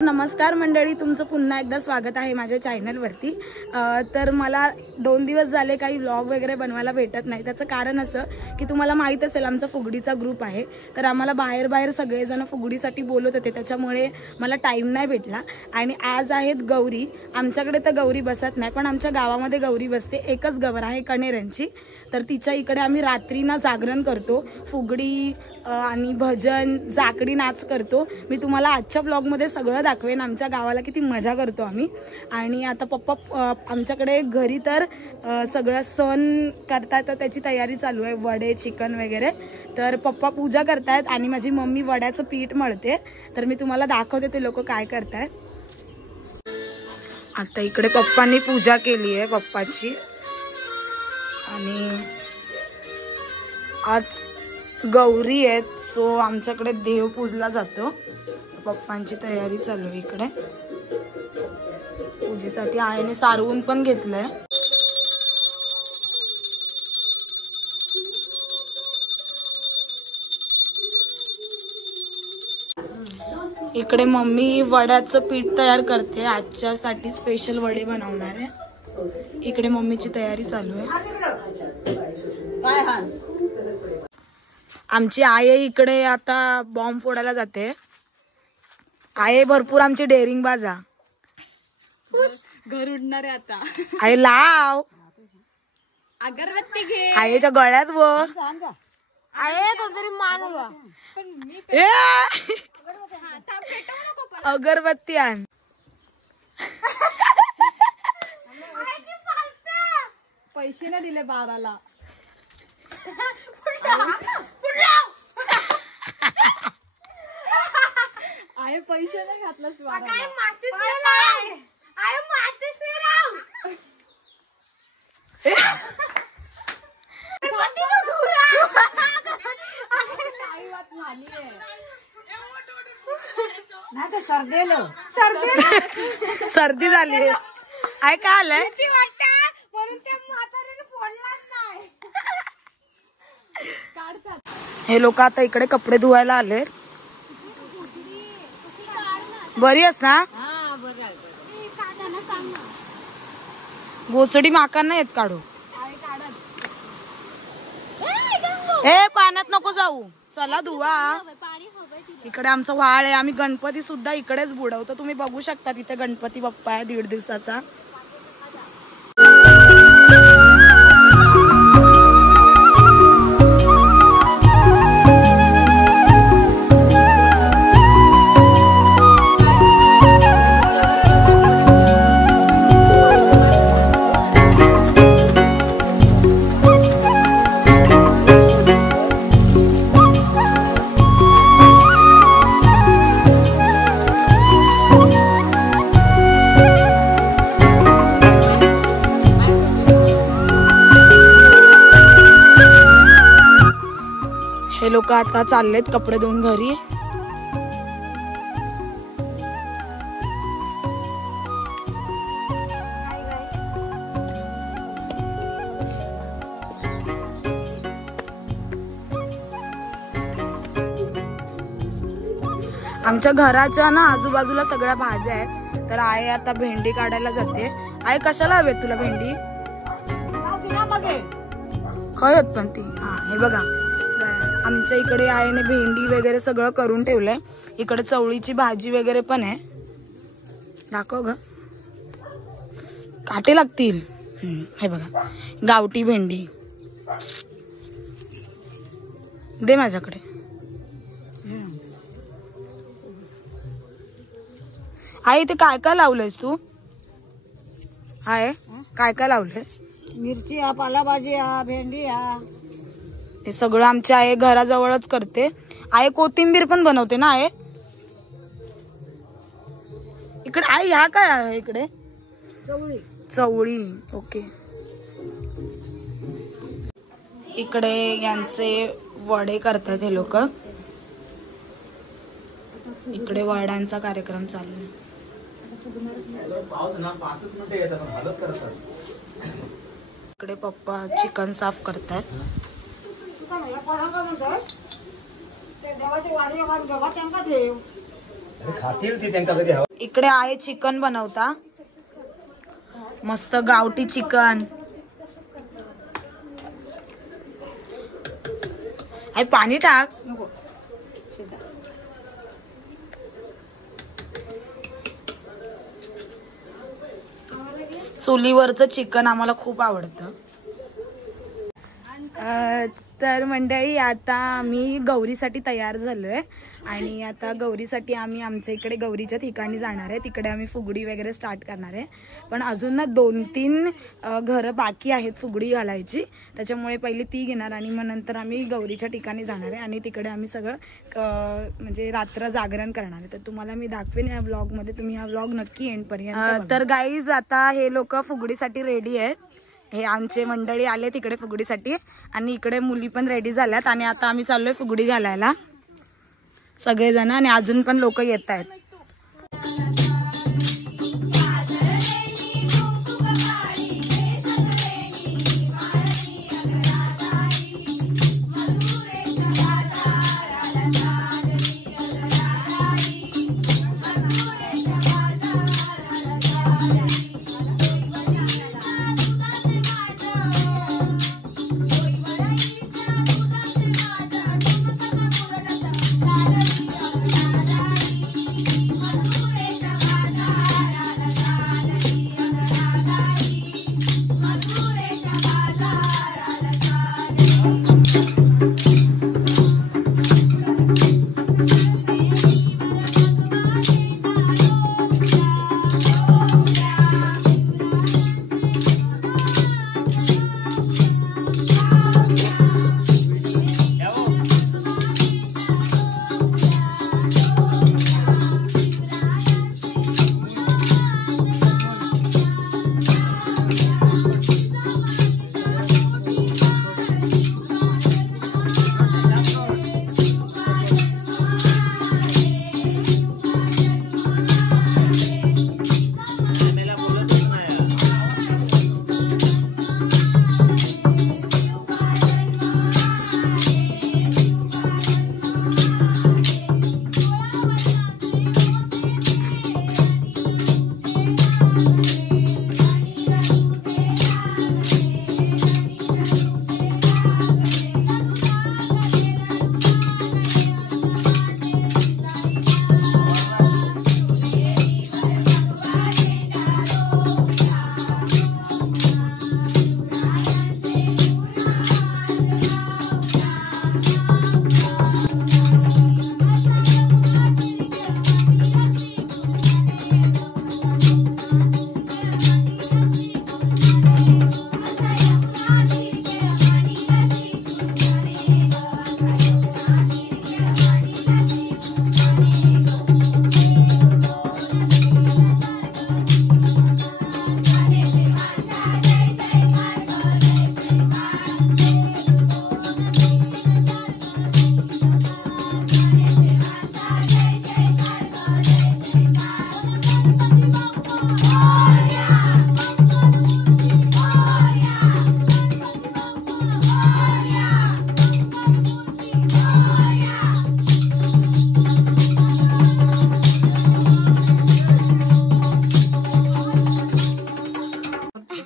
नमस्कार मंडळी, तुमचं पुन्हा एकदा स्वागत आहे माझ्या चॅनलवरती। तर मला 2 दिवस झाले काही व्लॉग वगैरे बनवायला भेटत नाही। त्याचं कारण असं की तुम्हाला माहित असेल आमचा फुगडीचा ग्रुप आहे, तर आम्हाला बाहेर सगळेजण फुगडीसाठी बोलत होते, त्याच्यामुळे मला टाइम नाही भेटला। आणि आज आहेत गौरी। आमच्याकडे तर गौरी बसत नाही, पण आमच्या गावामध्ये गौरी बसते। एकच गवर आहे कणेऱ्यांची, तर तिच्या इकडे आम्ही रात्रीना जागरण करतो, फुगडी आणि भजन जाकडी नाच करतो। मी तुम्हाला आजच्या ब्लॉगमध्ये सगळं दाखवेन, आमच्या गावाला किती मजा करतो आम्ही। आणि आता पप्पा आमच्याकडे घरी तर सगळं सण करतात, तर त्याची तयारी चालू आहे, वडे चिकन वगैरे। तर पप्पा पूजा करतायत आणि माझी मम्मी वड्याचं पीठ मळते, तर मी तुम्हाला दाखवते ते लोक काय करतायत। आता इकडे पप्पांनी पूजा केली आहे पप्पाची, आणि आज गौरी आहेत, सो आमच्याकडे देव पूजला जातो। पप्पांची तयारी चालू आहे इकडे पूजेसाठी। आईने सारवून पण घेतलंय। इकडे मम्मी वड्याचं पीठ तयार करते, आजच्यासाठी स्पेशल वडे बनवणार आहे। इकडे मम्मीची तयारी चालू आहे। आमची आई इकडे आता बॉम्ब फोडायला जाते। आई भरपूर आमची डेअरिंग बाजा, घर उडणार आहे आता। आई लाव अगरबत्ती घे आईच्या गळ्यात बस। अगरबत्ती आण। पैसे नाही दिले 12ला। आहे पैसे नाही घातलास 12ला। सर्दी झाली आहे काय आलंय म्हणून त्या म्हातारीने फोडलाच नाही। हे लोक आता इकडे कपडे धुवायला आले। बरी आहेस ना? गोचडी माका नाही येत काढू। हे पाण्यात नको जाऊ, चला धुवा। इकडे आमचं व्हाळ आहे, आम्ही गणपती सुद्धा इकडेच बुडवतो। तुम्ही बघू शकता तिथे गणपती बाप्पा आहे 1.5 दिवसाचा। हे लोक आता चाललेत कपडे धुवून घरी। आमच्या घराच्या ना आजूबाजूला सगळ्या भाज्या आहेत, तर आई आता भेंडी काढायला जाते। आई कशाला हवे तुला भेंडी? काय होत पण ती? हा हे बघा, आमच्या इकडे आईने भेंडी वगैरे सगळं करून ठेवलंय। इकडे चवळीची भाजी वगैरे पण आहे, दाखव ग, काटे लागतील। हे बघा गावठी भेंडी, दे माझ्याकडे। आई ते काय काय लावलंयस तू? हाय काय काय लावलंयस? मिरची, पालाभाजी, भेंडी, हे सगळं आमच्या आई घराजवळच करते। आई कोथिंबीर पण बनवते ना आई? इकडे आई ह्या काय आहे इकडे? चवळी। चवळी, ओके। इकडे यांचे वडे करतात हे लोक। इकडे वड्यांचा कार्यक्रम चालू आहे। इकडे पप्पा चिकन साफ करतात। खातील ती त्यांना कधी हवं. इकडे आहे चिकन बनवता, मस्त गावठी चिकन. आहे पाणी टाक. चुलीवरचं चिकन आम्हाला खूप आवडतं. तर मंडळी आता आम्ही गौरीसाठी तयार झालोय आणि आता गौरीसाठी आम्ही आमच्या इकडे गौरीच्या ठिकाणी जाणार आहे. तिकडे आम्ही फुगडी वगैरे स्टार्ट करणार आहे. पण अजून ना 2-3 घरं बाकी आहेत फुगडी घालायची, त्याच्यामुळे पहिली ती घेणार आणि मग नंतर आम्ही गौरीच्या ठिकाणी जाणार आहे आणि तिकडे आम्ही सगळं म्हणजे रात्र जागरण करणार आहे. तर तुम्हाला मी दाखवेन या ब्लॉगमध्ये, तुम्ही हा ब्लॉग नक्की एंड पर्यंत. तर गाईज आता हे लोक फुगडीसाठी रेडी आहेत. हे आमचे मंडळी आले तिकडे फुगडीसाठी आणि इकडे मुली पण रेडी झाल्यात आणि आता आम्ही चाललोय फुगडी घालायला सगळेजण आणि अजून पण लोक येत आहेत.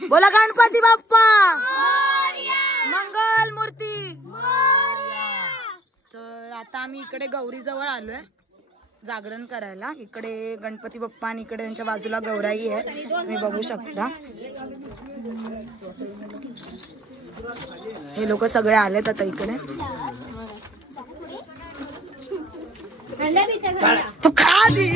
बोला गणपती बाप्पा मंगल मूर्ती. तर आता आम्ही इकडे गौरी जवळ आलोय जागरण करायला. इकडे गणपती बाप्पा आणि इकडे त्यांच्या बाजूला गौराई आहे, तुम्ही बघू शकता. हे लोक सगळे आलेत आता इकडे. तू खा दी.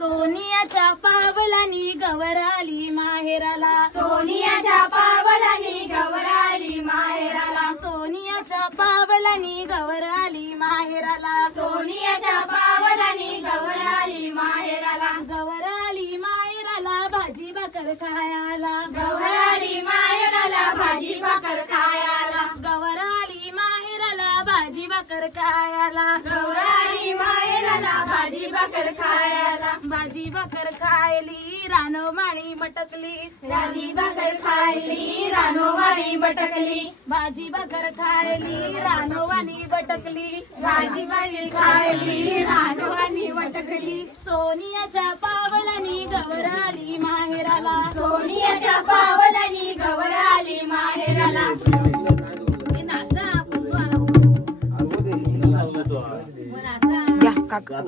सोनियाच्या पावलानी गवराली माहेराला, सोनियाच्या पावलानी गवराली माहेराला, सोनियाच्या पावलानी गवराली माहेराला, सोनियाच्या पावलानी गवराली माहेराला, गवराली माहेराला भाजी भाकर खायला, गवराली माहेराला भाजी भाकर खायला, गवराली माहेराला भाजी भाकर खायला, गवराली माहेराला भाजी भाकर खायला, भाजी भाकर खायली रानोमाळी मटकली, भाजी भाकर खायली रानोवाणी बटकली, भाजी भाकर खायली रानोवाणी बटकली, भाजी भाजी खायली रानोवाणी बटकली, सोनियाच्या पावलानी गवराली माहेराला, सोनियाच्या पावलानी गवराली माहेराला. या काका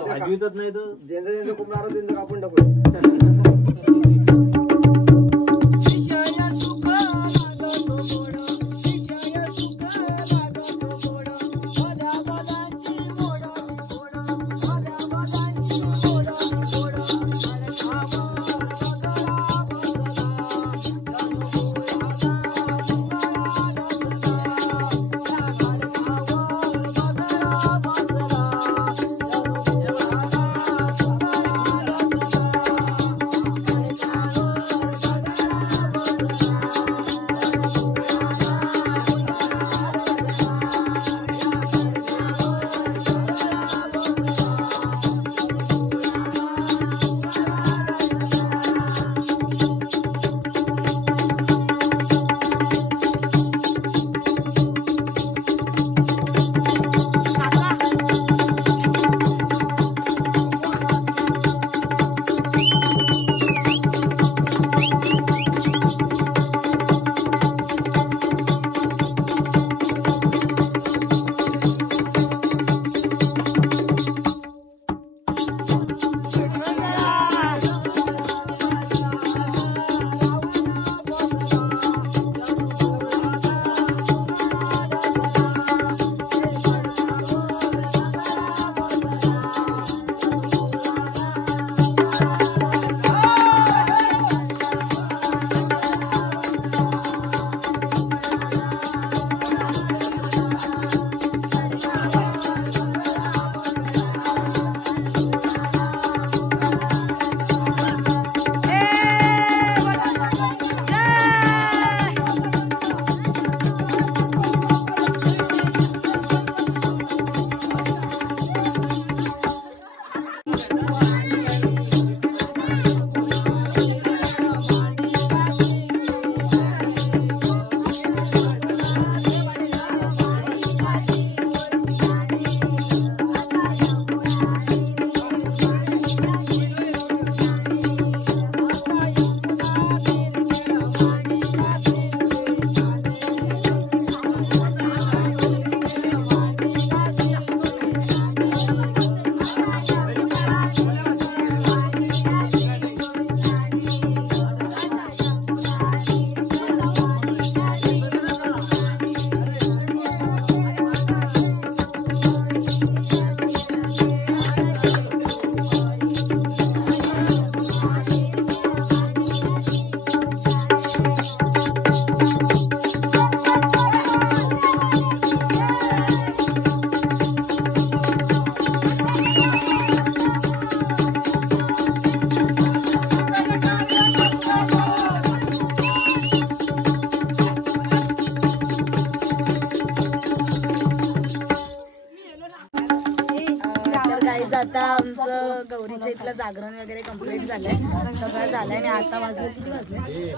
आता आमचं गौरीच्या इथलं जागरण वगैरे कंप्लीट झालंय, सगळं झालंय आणि आता वाजले किती वाजले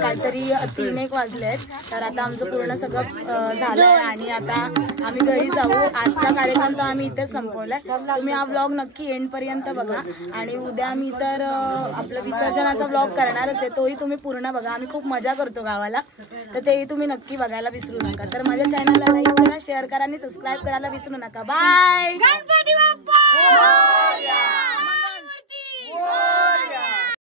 काहीतरी 3-1 वाजले आहेत. तर आता आमचं पूर्ण सगळं झालंय आणि आता आम्ही घरी जाऊ. आजचा कार्यक्रम तर आम्ही इथेच संपवलाय. तुम्ही हा व्लॉग नक्की एंड पर्यंत बघा आणि उद्या मी तर आपलं विसर्जनाचा व्लॉग करणारच आहे, तोही तुम्ही पूर्ण बघा. आम्ही खूप मजा करतो गावाला, तर तेही तुम्ही नक्की बघायला विसरू नका. तर माझ्या चॅनलला लाईक करा, शेअर करा आणि सबस्क्राईब करायला विसरू नका. बाय.